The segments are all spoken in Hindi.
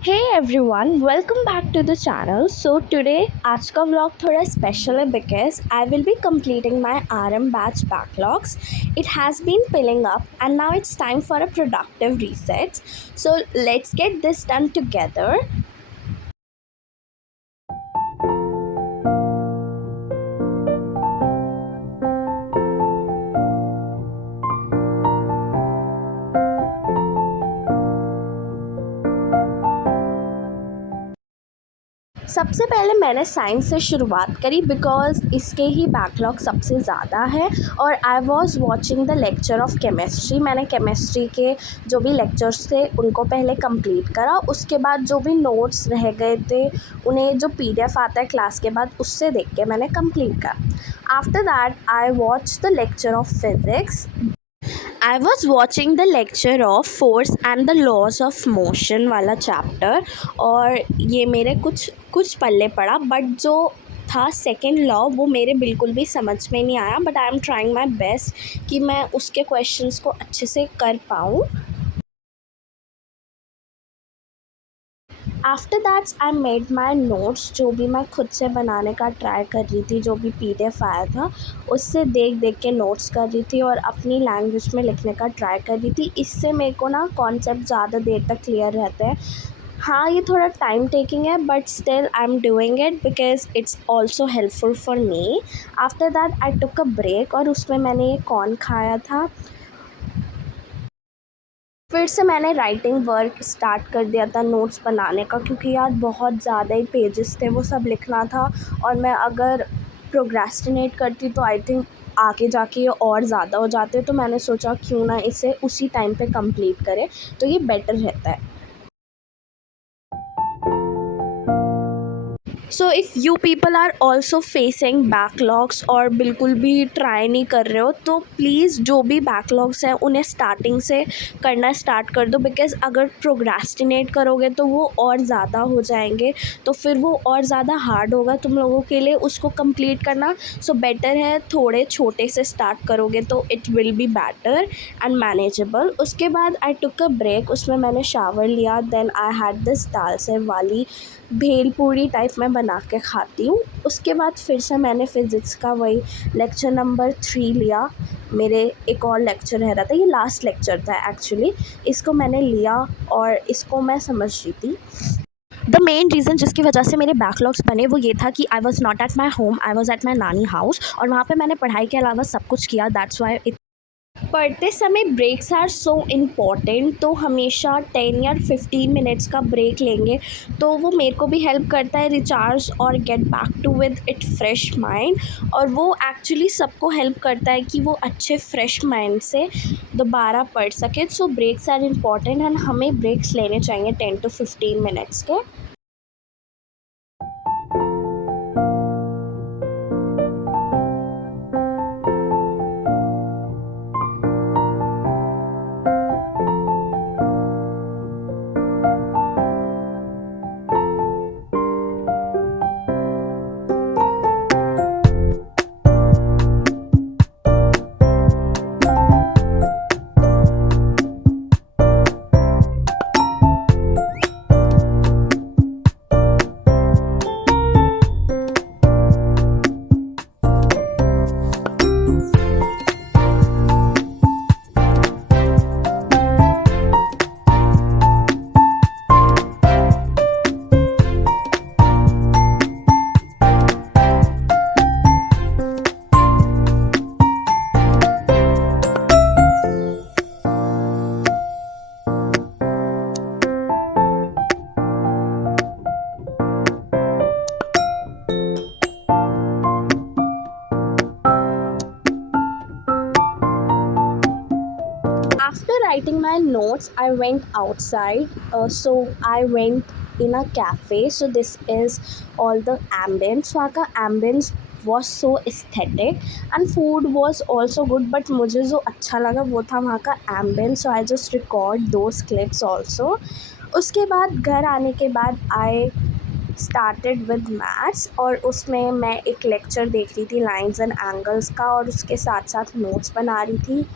Hey everyone, welcome back to the channel. So today आज का vlog थोड़ा special है because I will be completing my RM batch backlogs. It has been piling up and now it's time for a productive reset. So let's get this done together. सबसे पहले मैंने साइंस से शुरुआत करी बिकॉज़ इसके ही बैकलॉग सबसे ज़्यादा है और I was watching the lecture of chemistry. मैंने केमिस्ट्री के जो भी लेक्चर्स थे उनको पहले कंप्लीट करा, उसके बाद जो भी नोट्स रह गए थे उन्हें जो पीडीएफ आता है क्लास के बाद उससे देख के मैंने कंप्लीट करा। After that I watch the lecture of physics. I was watching the lecture of force and the laws of motion वाला चैप्टर और ये मेरे कुछ पल्ले पड़ा, बट जो था सेकेंड लॉ वो मेरे बिल्कुल भी समझ में नहीं आया, but I am trying my best कि मैं उसके क्वेश्चंस को अच्छे से कर पाऊँ। After that's I made my notes, जो भी मैं खुद से बनाने का ट्राई कर रही थी, जो भी पीडीएफ आया था उससे देख देख के नोट्स कर रही थी और अपनी लैंग्वेज में लिखने का ट्राई कर रही थी। इससे मेरे को ना कॉन्सेप्ट ज़्यादा देर तक क्लियर रहते हैं। हाँ, ये थोड़ा टाइम टेकिंग है but still I am doing it because it's also helpful for me. After that I took a break और उसमें मैंने ये कॉर्न खाया था। फिर से मैंने राइटिंग वर्क स्टार्ट कर दिया था नोट्स बनाने का, क्योंकि यार बहुत ज़्यादा ही पेजेस थे, वो सब लिखना था और मैं अगर प्रोक्रेस्टिनेट करती तो आई थिंक आगे जाके ये और ज़्यादा हो जाते। तो मैंने सोचा क्यों ना इसे उसी टाइम पे कंप्लीट करें, तो ये बेटर रहता है। So if you people are also facing backlogs और बिल्कुल भी ट्राई नहीं कर रहे हो तो प्लीज़ जो भी बैकलॉग्स हैं उन्हें स्टार्टिंग से करना स्टार्ट कर दो, बिकॉज़ अगर प्रोक्रेस्टिनेट करोगे तो वो और ज़्यादा हो जाएंगे, तो फिर वो और ज़्यादा हार्ड होगा तुम लोगों के लिए उसको कंप्लीट करना। सो बेटर है थोड़े छोटे से स्टार्ट करोगे तो it will be better and manageable. उसके बाद आई टुक अ ब्रेक, उसमें मैंने शावर लिया, देन आई हैड दिस दाल से वाली भेल पूरी टाइप में बना के खाती हूँ। उसके बाद फिर से मैंने फ़िज़िक्स का वही लेक्चर नंबर 3 लिया। मेरे एक और लेक्चर रह रहा था, ये लास्ट लेक्चर था एक्चुअली। इसको मैंने लिया और इसको मैं समझ रही थी। द मेन रीज़न जिसकी वजह से मेरे बैकलॉग्स बने वो ये था कि I was not at my home, I was at my नानी हाउस और वहाँ पे मैंने पढ़ाई के अलावा सब कुछ किया। दैट्स वाई पढ़ते समय ब्रेक्स आर सो इम्पॉर्टेंट, तो हमेशा 10 या 15 मिनट्स का ब्रेक लेंगे तो वो मेरे को भी हेल्प करता है रिचार्ज और get back to with it fresh mind, और वो एक्चुअली सबको हेल्प करता है कि वो अच्छे फ्रेश माइंड से दोबारा पढ़ सके। सो ब्रेक्स आर इम्पॉर्टेंट एंड हमें ब्रेक्स लेने चाहिए 10 to 15 मिनट्स के। After writing my notes, I went outside. So I went in a cafe. So this is all the ambience. वहाँ का ambience was so aesthetic and food was also good. But मुझे जो अच्छा लगा वो था वहाँ का ambience. So I just record those clips also. उसके बाद घर आने के बाद I started with maths और उसमें मैं एक लेक्चर देख रही थी लाइंस एंड एंगल्स का और उसके साथ साथ नोट्स बना रही थी।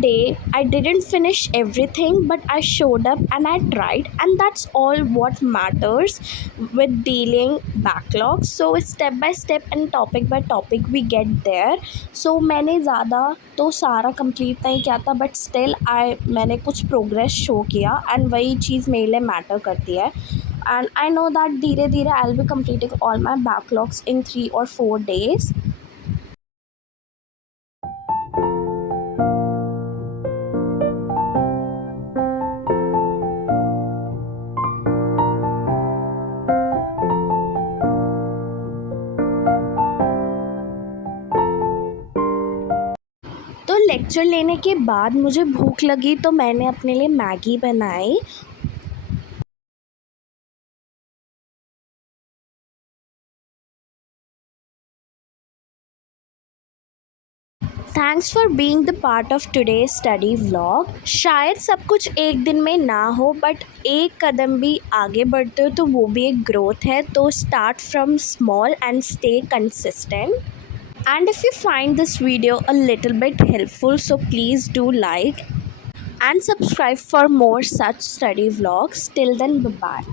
day I didn't finish everything, but I showed up and I tried, and that's all what matters with dealing backlogs. So step by step and topic by topic we get there. So मैंने ज़्यादा तो सारा कंप्लीट नहीं किया था, बट स्टिल मैंने कुछ प्रोग्रेस शो किया, एंड वही चीज़ मेरे लिए मैटर करती है. एंड आई नो दैट धीरे धीरे I will be completing all my backlogs in 3 or 4 days. तो लेक्चर लेने के बाद मुझे भूख लगी, तो मैंने अपने लिए मैगी बनाई. Thanks for being the part of today's study vlog. शायद सब कुछ एक दिन में ना हो, बट एक कदम भी आगे बढ़ते हो तो वो भी एक ग्रोथ है. तो start from small and stay consistent. And if you find this video a little bit helpful, so please do like and subscribe for more such study vlogs. Till then, bye bye.